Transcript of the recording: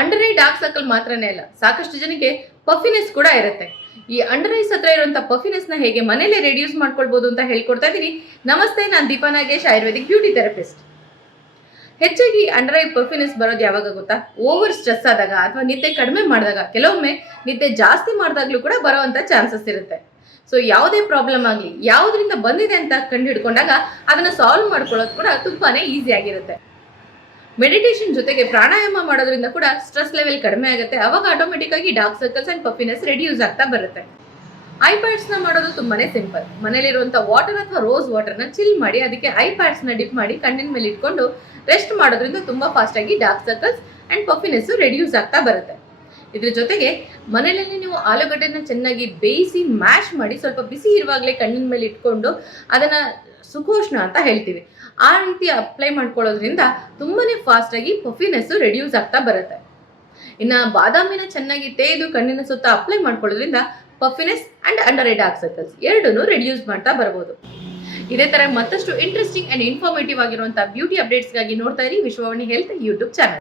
Under eye dark circle ಮಾತ್ರನೇ ಅಲ್ಲ, ಸಾಕಷ್ಟು ಜನಕ್ಕೆ ಪಫಿನೆಸ್ ಕೂಡ ಇರುತ್ತೆ. ಈ ಅಂಡರ್ ಐಸ್ ಹತ್ರ ಇರುವಂಥ ಪಫಿನೆಸ್ನ ಹೇಗೆ ಮನೇಲೆ ರೆಡ್ಯೂಸ್ ಮಾಡ್ಕೊಳ್ಬೋದು ಅಂತ ಹೇಳ್ಕೊಡ್ತಾ ಇದ್ದೀನಿ. ನಮಸ್ತೆ, ನಾನು ದೀಪಾ ನಾಗೇಶ್, ಆಯುರ್ವೇದಿಕ್ ಬ್ಯೂಟಿ ಥೆರಪಿಸ್ಟ್. ಹೆಚ್ಚಾಗಿ ಅಂಡರ್ ಐ ಪಫಿನೆಸ್ ಬರೋದು ಯಾವಾಗ ಗೊತ್ತಾ? ಓವರ್ ಸ್ಟ್ರೆಸ್ ಆದಾಗ ಅಥವಾ ನಿದ್ದೆ ಕಡಿಮೆ ಮಾಡಿದಾಗ, ಕೆಲವೊಮ್ಮೆ ನಿದ್ದೆ ಜಾಸ್ತಿ ಮಾಡಿದಾಗ್ಲೂ ಕೂಡ ಬರೋವಂಥ ಚಾನ್ಸಸ್ ಇರುತ್ತೆ. ಸೊ ಯಾವುದೇ ಪ್ರಾಬ್ಲಮ್ ಆಗಲಿ, ಯಾವುದರಿಂದ ಬಂದಿದೆ ಅಂತ ಕಂಡು ಹಿಡ್ಕೊಂಡಾಗ ಅದನ್ನು ಸಾಲ್ವ್ ಮಾಡ್ಕೊಳ್ಳೋದು ಕೂಡ ತುಂಬಾನೇ ಈಸಿ ಆಗಿರುತ್ತೆ. ಮೆಡಿಟೇಷನ್ ಜೊತೆಗೆ ಪ್ರಾಣಾಯಾಮ ಮಾಡೋದ್ರಿಂದ ಕೂಡ ಸ್ಟ್ರೆಸ್ ಲೆವೆಲ್ ಕಡಿಮೆ ಆಗುತ್ತೆ. ಅವಾಗ ಆಟೋಮೆಟಿಕ್ ಆಗಿ dark circles and puffiness reduce ಆಗ್ತಾ ಬರುತ್ತೆ. ಐ ಪ್ಯಾಡ್ಸ್ನ ಮಾಡೋದು ತುಂಬಾನೇ ಸಿಂಪಲ್. ಮನೇಲಿರುವಂಥ ವಾಟರ್ ಅಥವಾ ರೋಸ್ ವಾಟರ್ನ ಚಿಲ್ ಮಾಡಿ ಅದಕ್ಕೆ ಐ ಪ್ಯಾಡ್ಸ್ನ ಡಿಪ್ ಮಾಡಿ ಕಣ್ಣಿನ ಮೇಲೆ ಇಟ್ಕೊಂಡು ರೆಸ್ಟ್ ಮಾಡೋದ್ರಿಂದ ತುಂಬಾ ಫಾಸ್ಟ್ ಆಗಿ dark circles and puffiness reduce ಆಗ್ತಾ ಬರುತ್ತೆ. ಇದ್ರ ಜೊತೆಗೆ ಮನೆಯಲ್ಲಿ ನೀವು ಆಲೂಗಡ್ಡೆನ ಚೆನ್ನಾಗಿ ಬೇಯಿಸಿ ಮ್ಯಾಶ್ ಮಾಡಿ ಸ್ವಲ್ಪ ಬಿಸಿ ಇರುವಾಗಲೇ ಕಣ್ಣಿನ ಮೇಲೆ ಇಟ್ಕೊಂಡು ಅದನ್ನ ಸುಖೋಷ್ಣ ಅಂತ ಹೇಳ್ತೀವಿ, ಆ ರೀತಿ ಅಪ್ಲೈ ಮಾಡ್ಕೊಳ್ಳೋದ್ರಿಂದ ತುಂಬಾನೇ ಫಾಸ್ಟ್ ಆಗಿ ಪಫಿನೆಸ್ ರೆಡ್ಯೂಸ್ ಆಗ್ತಾ ಬರುತ್ತೆ. ಇನ್ನು ಬಾದಾಮಿನ ಚೆನ್ನಾಗಿ ತೇದು ಕಣ್ಣಿನ ಸುತ್ತ ಅಪ್ಲೈ ಮಾಡ್ಕೊಳ್ಳೋದ್ರಿಂದ puffiness and under eye dark circles ಎರಡನ್ನೂ ರೆಡ್ಯೂಸ್ ಮಾಡ್ತಾ ಬರ್ಬೋದು. ಇದೇ ತರ ಮತ್ತಷ್ಟು ಇಂಟ್ರೆಸ್ಟಿಂಗ್ ಅಂಡ್ ಇನ್ಫಾರ್ಮೇಟಿವ್ ಆಗಿರುವಂತಹ ಬ್ಯೂಟಿ ಅಪ್ಡೇಟ್ಸ್ಗಾಗಿ ನೋಡ್ತಾ ಇರಿ ವಿಶ್ವವಾಣಿ ಹೆಲ್ತ್ ಯೂಟ್ಯೂಬ್ ಚಾನಲ್.